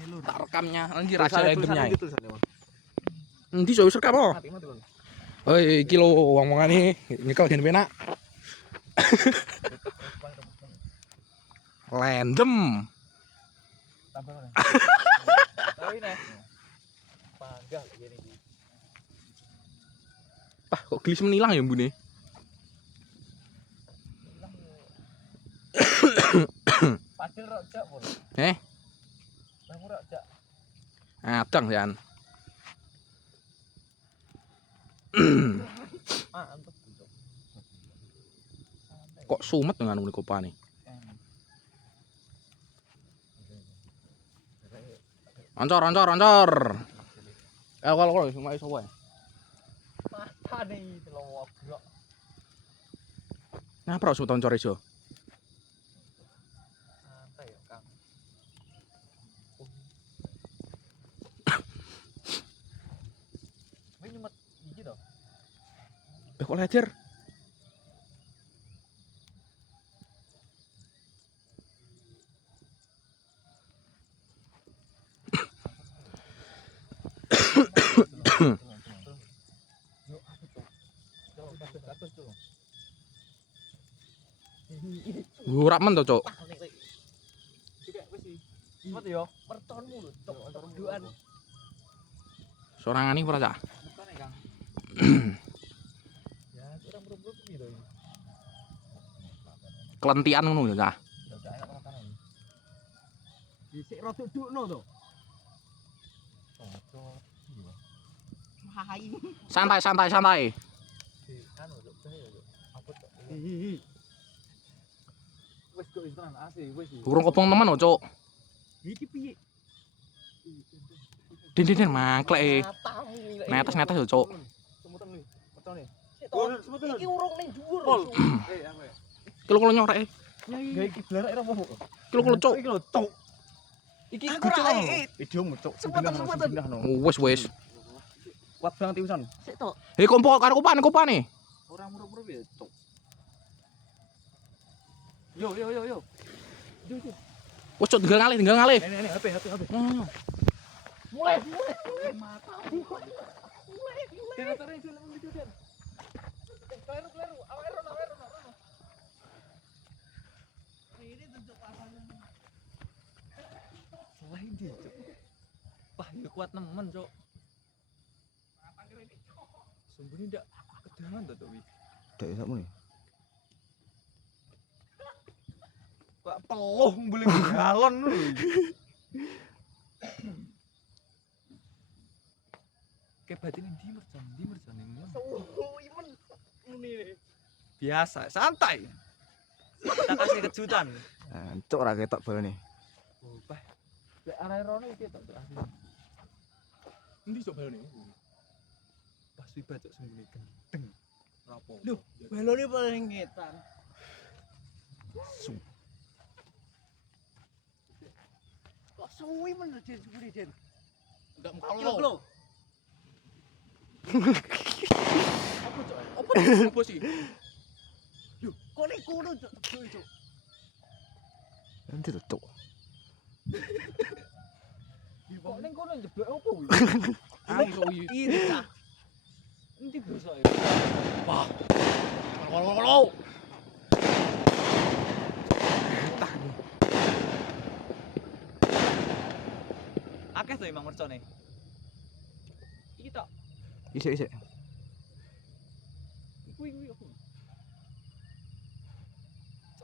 Tak rekamnya, nanti raja randomnya. Gitu tulisannya, Bang. Nanti so rekam oh. Mati, Bang. Oi, kilo wong-wongane nyekel gen penak. Random. Tambah mana? Tahu ini. Panggah gini. Ah, kok gelis menilang ya mbune? Padil rojak pun. Kamu rojak. Adang yan. Mantep. Kok sumet dengan ngene kopane? Ancor. Kalau cuma iso wae. Mata nih telok blok. Nah, pra usut ancor iso. Santai ya, Kang. Ini nyemet gigi toh. Kok lecer? Ora men to, Cuk. Cepet yo, mertonmu lho, cok, duan. Sorangane ora, Cak? Bukane, Kang. Ya, kurang bro-bro piro iki. Kelentian ngono ya, Cak. Ya udah enak makanan iki. Dhisik rodok dukno to. Cocok. Hai. Santai. Di anu lho, bahaya lho. Aku tok. Hihi. Wis kok tenan asih, wis. Burung kobong temen lho, Cuk. Iki piye? Den mangklek. Netes lho, Cuk. Semutan nih, petone. Iki urung ning dhuwur. Pol. Aku ya. Kilo nyorek. Gawe iki blarak ora apa-apa. Kilo Cuk. Iki lho, Cuk. Iki gucuk lho. Videomu, Cuk. Semutan. Wis. Kuat banget pisan. Sik to. Hei kompo karo kopane. Ora murah-murah ya, Cuk. Yo. Wes Cuk tinggal ngalih. Ini HP. Mulai. Mata. Mulai. Direktur itu lang video dan. Kleru. Aweron. Ini tunjuk pasangan. Salah ini, Cuk. Wah, ya kuat nemen, Cuk. Sumbune ndak kedangan to, Wi. Dek sakmu nih. Kok peluh mbeli galon lho. Kayak batin di merjan ini. Biasa, santai. Kita kasih kejutan. Cuk ora ketok balone. Oh, Pak. Lek arek rono iki tok asli. Endi sok balone? Pas wibat cok sembunyi gendeng. Rapo? Loh, balone paling ngetan. Kok suwi men Den sepuri Den. Enggak Kilo. Apa sih? Loh, kok nek kono Cuk, Cuk. Nanti to, Cuk. Kok ning kono njeblok opo kuwi? Iso iki. Iri ta. Endi bosoke? Wah. Kalau. Akeh to emang mercone. Iki tok. Isik. Kuwi opo?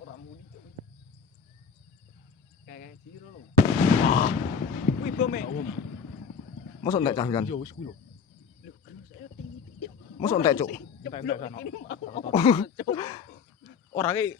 Ora muni cok. Kayak jiro lho. Kuwi bome. Mosok ndak cah pisan. Yo wis kuwi lho. Loh, kan saya tinggi. Mosok ndak, Cuk. Entek sana. Ini mau. Ora ki